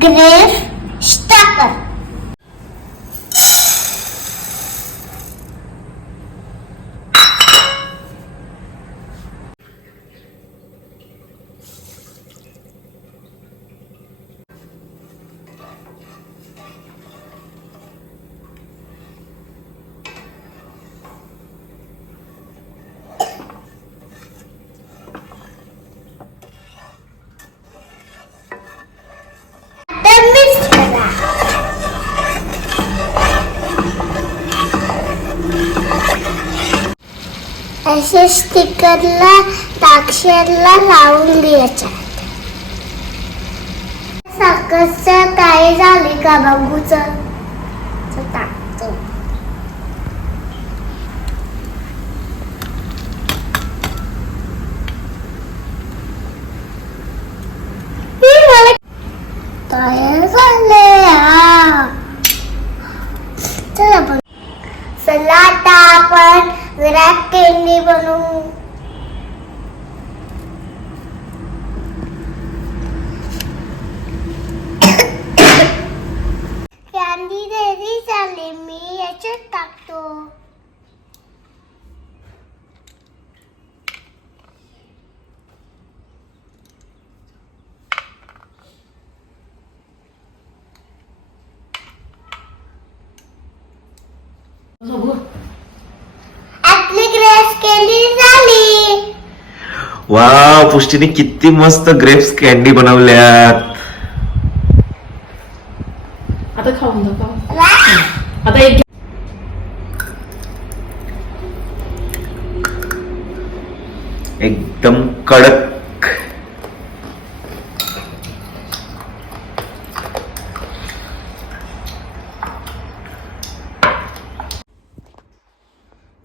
Grave Stopper. असे स्टिकरला ताक्षरला लावून द्यायच्या साखरचं काय झाले का बघूच टाकतो. तयार झाले चला चला आता आपण विराट केंद्री बनू कॅन्डी रेडी झाले मी याच्यात टाकतो Oh. वा पुष्टीने किती मस्त ग्रेप्स कॅन्डी बनवल्यात. आता खाऊन दाखव. आता एक एकदम कडक.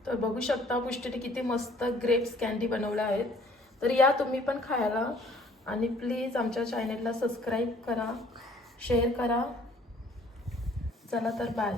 तर बघू शकता पुष्टीने किती मस्त ग्रेप्स कॅन्डी बनवल्या आहेत. तर या तुम्ही पण खायला. आणि प्लीज आमच्या चॅनेलला सबस्क्राईब करा शेअर करा. चला तर बाय